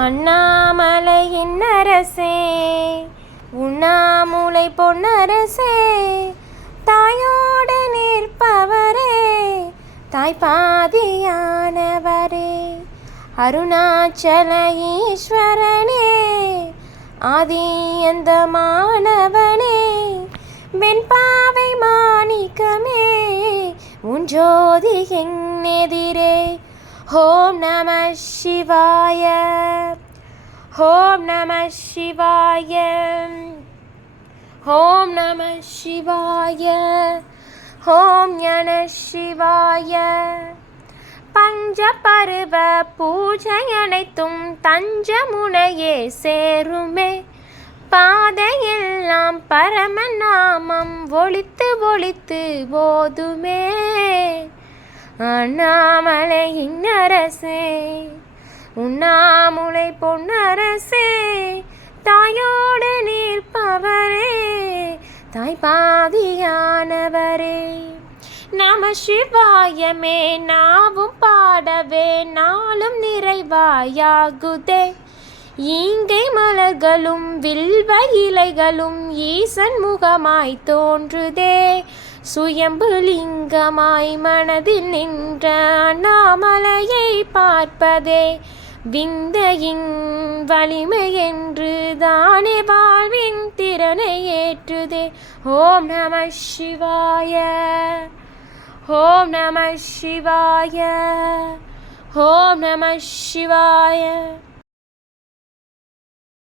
அண்ணாமலையின் அரசே, உண்ணாமுலை பொன்னரசே, தாயோடு நிற்பவரே, தாய்ப்பாதியானவரே, அருணாச்சல ஈஸ்வரனே, ஆதியந்தமானவனே, வெண்பாவை மாணிக்கமே, உன் ஜோதி எங்கெதிரே. ஓம் நம சிவாய, ஓம் நம சிவாய, ஓம் நம சிவாய, ஓம் ஞான சிவாய. பஞ்சபருவ பூஜை அனைத்தும் தஞ்சமுனையே சேருமே, பாதையெல்லாம் பரமநாமம் ஒலித்து ஒலித்து போதுமே. அண்ணாமலையின் அரசே, உண்ணாமுலை பொன்னரசே, தாயோடு நிற்பவரே, தாய்ப்பாதியானவரே. நம சிவாயமே நாவும் பாடவே நாளும் நிறைவாயாகுதே, ஈங்கை மலர்களும் வில்வ இலைகளும் ஈசன் முகமாய் தோன்றுதே, சுயம்பு லிங்கமாய் மனதில் நின்ற அண்ணாமலையை பார்ப்பதே விந்தையின் வலிமை என்று தானே வாழ்வின் திறனை ஏற்றுதே. ஓம் நம சிவாய, ஓம் நம சிவாய, ஓம் நம சிவாய.